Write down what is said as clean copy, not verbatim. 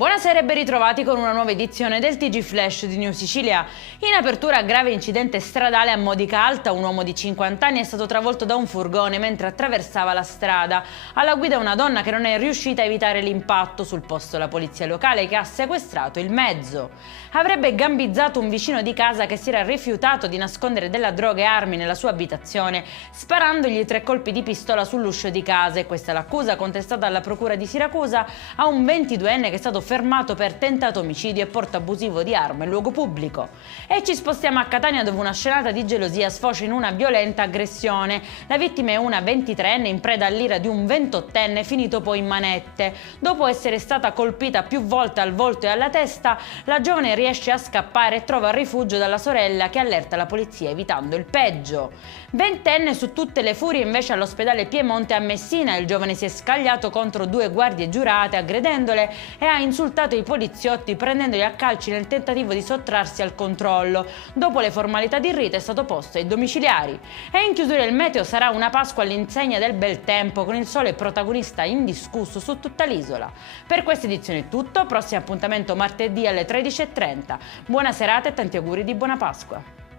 Buonasera e ben ritrovati con una nuova edizione del TG Flash di New Sicilia. In apertura, grave incidente stradale a Modica Alta. Un uomo di 50 anni è stato travolto da un furgone mentre attraversava la strada. Alla guida una donna che non è riuscita a evitare l'impatto. Sul posto la polizia locale che ha sequestrato il mezzo. Avrebbe gambizzato un vicino di casa che si era rifiutato di nascondere della droga e armi nella sua abitazione, sparandogli 3 colpi di pistola sull'uscio di casa. E questa è l'accusa contestata alla procura di Siracusa a un 22enne che è stato fermato per tentato omicidio e porto abusivo di arma in luogo pubblico. E ci spostiamo a Catania, dove una scenata di gelosia sfocia in una violenta aggressione. La vittima è una 23enne in preda all'ira di un 28enne finito poi in manette. Dopo essere stata colpita più volte al volto e alla testa, la giovane riesce a scappare e trova rifugio dalla sorella, che allerta la polizia evitando il peggio. 20enne su tutte le furie invece all'ospedale Piemonte a Messina. Il giovane si è scagliato contro 2 guardie giurate aggredendole e ha insultato i poliziotti prendendoli a calci nel tentativo di sottrarsi al controllo. Dopo le formalità di rito è stato posto ai domiciliari. E in chiusura il meteo sarà una Pasqua all'insegna del bel tempo, con il sole protagonista indiscusso su tutta l'isola. Per questa edizione è tutto, prossimo appuntamento martedì alle 13:30. Buona serata e tanti auguri di buona Pasqua.